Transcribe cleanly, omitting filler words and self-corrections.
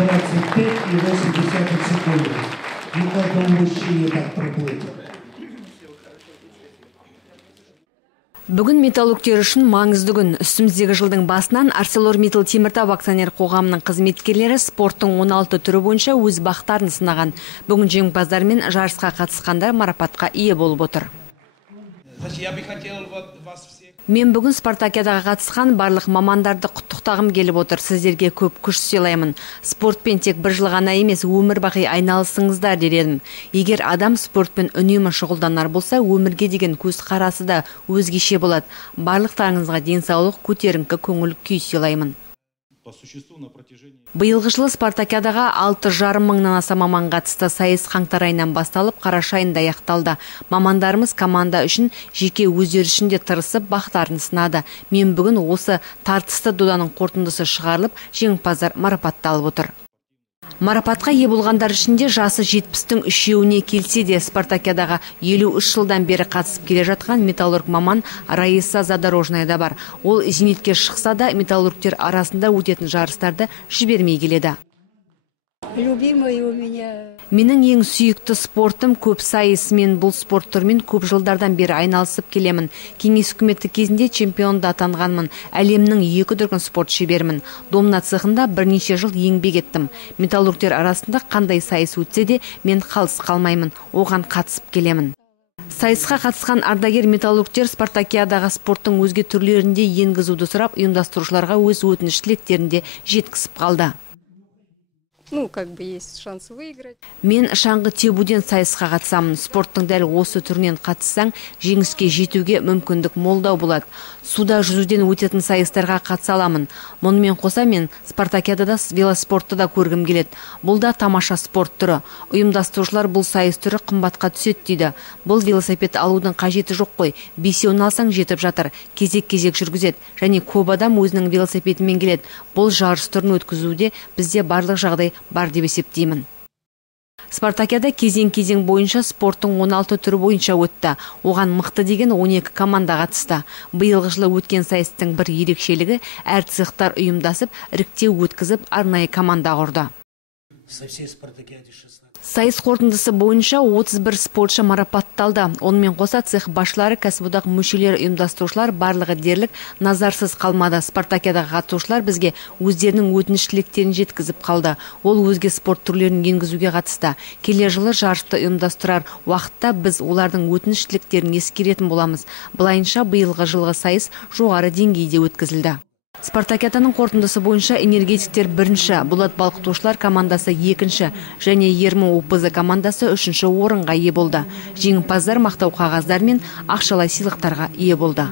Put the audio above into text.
25,8 секунды. Ни в одном мужчине так проплыть. Бүгін металлургтер үшін маңызды күн. Үстіміздегі жылдың басынан ArcelorMittal Теміртау акционер қоғамының қызметкерлері спорттың 16 түрі бойынша өз бақтарын сынаған. Бүгін жеңімпаздар мен жарысқа қатысқандар марапатқа ие болып отыр. Мен бүгін спартакиадаға қатысқан барлық мамандарды құттықтағым келіп отыр. Сіздерге көп күш сыйлаймын. Спортпен тек бір жыл ғана емес, өмір бақи айналысыңыздар дер едім. Егер адам спортпен үнемі шұғылданар болса, өмірге деген көз қарасы да өзгеше болады. Барлықтарыңызға денсаулық, көтеріңкі көңіл күй сыйлаймын. Биылғы жылы спартакиадаға 6,5 мыңнан аса маман қатысты. Сайыс қаңтар айынан басталып, қараша айында аяқталды. Мамандарымыз команда үшін жеке өздері үшін де тырысып бақтарын сынады. Мен бүгін осы тартысты доданың қорытындысы шығарылып, жеңімпаздар марапатталып отыр. Марапатқа ие болғандар ішінде жасы 70-тің үшеуіне келсе де спартакиадаға 53 жылдан бері қатысып келе жатқан металлург маман Раиса Задорожная да бар. Ол зейнетке шықса да металлургтер арасында өтетін жарыстарды жібермей келеді. Менің ең сүйікті спортым көп сайыс. Мен бұл спорт түрімен көп жылдардан бері айналысып келемін. Кеңес үкіметі кезінде чемпионды атанғанмын. Әлемнің 2 дүркін спорт шебермін. Домна цехында бірнеше жыл еңбек еттім. Металлургтер арасында қандай сайыс өтсе де мен қалыс қалмаймын. Оған қатысып келемін. Сайысқа қатысқан ардагер металлургтер спартакиадаға спорттың өзге түрлерінде енгізуді сұрап, ұйымдастырушыларға өз өтініш тілектерінде жеткізіп қалды. Есть шанс выиграть. Мен шаңғы тебуден сайысқа қатысамын. Спорттың дәл осы түрінен қатыссаң, жеңіске жетуге мүмкіндік молдау болады. Суда жүзуден өтетін сайыстарға қатыса аламын. Мұнымен қоса мен спартакиадада велоспортты да көргім келеді. Бұл да тамаша спорт түрі. Ұйымдастырушылар бұл сайыс түрі қымбатқа түседі дейді. Бұл велосипед алудың қажеті жоқ қой. Бесеуін алсаң жетіп жатыр. Кезек-кезек жүргізеді. Және көп адам өзінің велосипедімен келеді. Бұл жарыс түрін өткізуде бізде барлық жағдай бар деп есептеймін. Спартакиада кезең-кезең бойынша спорттың 16 түрі бойынша өтті. Оған мықты деген 12 команда қатысты. Биылғы жылы өткен сайыстың бір ерекшелігі әр цехтар ұйымдасып, іріктеу өткізіп, арнайы команда құрды. Сайыс қорытындысы бойынша 31 спортшы марапатталды. Онымен қоса цех басшылары, кәсіподақ мүшелері, ұйымдастырушылар барлығы дерлік назарсыз қалмады. Спартакиадаға қатысушылар бізге өздерінің өтініш тілектерін жеткізіп қалды. Ол өзге спорт түрлерін енгізуге қатысты. Келер жылы жарысты ұйымдастырар уақытта біз олардың өтініш тілектерін ескеретін боламыз. Былайынша биылғы жылғы сайыс жоғары деңгейде өткізілді. Спартакиаданың қорытындысы бойынша энергетиктер бірінші, болат балқытушылар командасы екінші және Ермі ОПЗ командасы үшінші орынға ие болды. Жеңімпаздар мақтау қағаздар мен ақшалай сыйлықтарға ие болды.